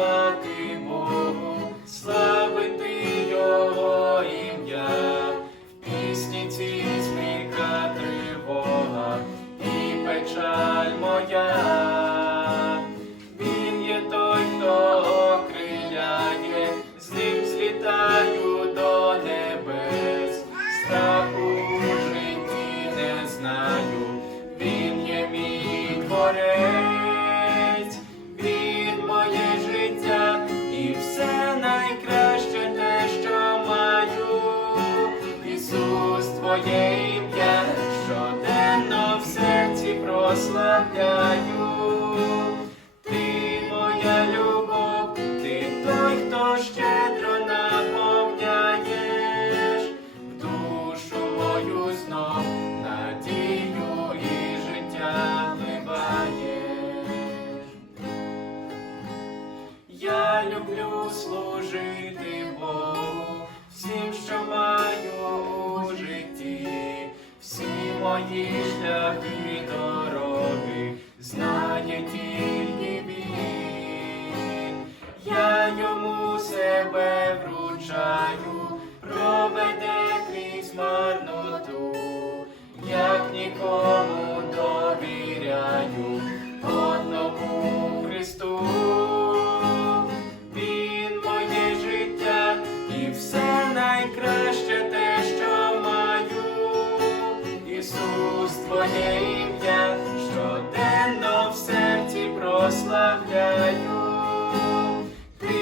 співати Богу, славити Його ім'я, в пісні сміха тривога і печаль моя. Він є той, хто окриляє, з ним злітаю до небес, страху у житті не знаю, він є мій творець, Ісус, Твоє ім'я, щоденно в серці прославляю. Ти моя любов, ти той, хто щедро наповняєш душу мою знов, надію і життя вливаєш. Я люблю служити Богу всім, що мої шляхи дороги знає тільки він. Я йому себе вручаю, проведе крізь марноту, як нікому довіряю одному Христу. Він моє життя і все найкраще Твоє ім'я, щоденно в серці прославляю. Ти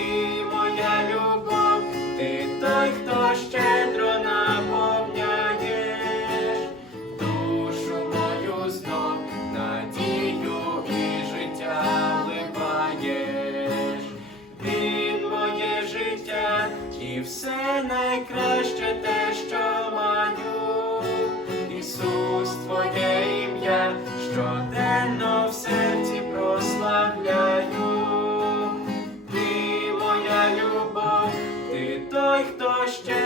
моя любов, ти той, хто щедро наповняєш душу мою знов, надію і життя вливаєш. Він моє життя і все найкраще. miłością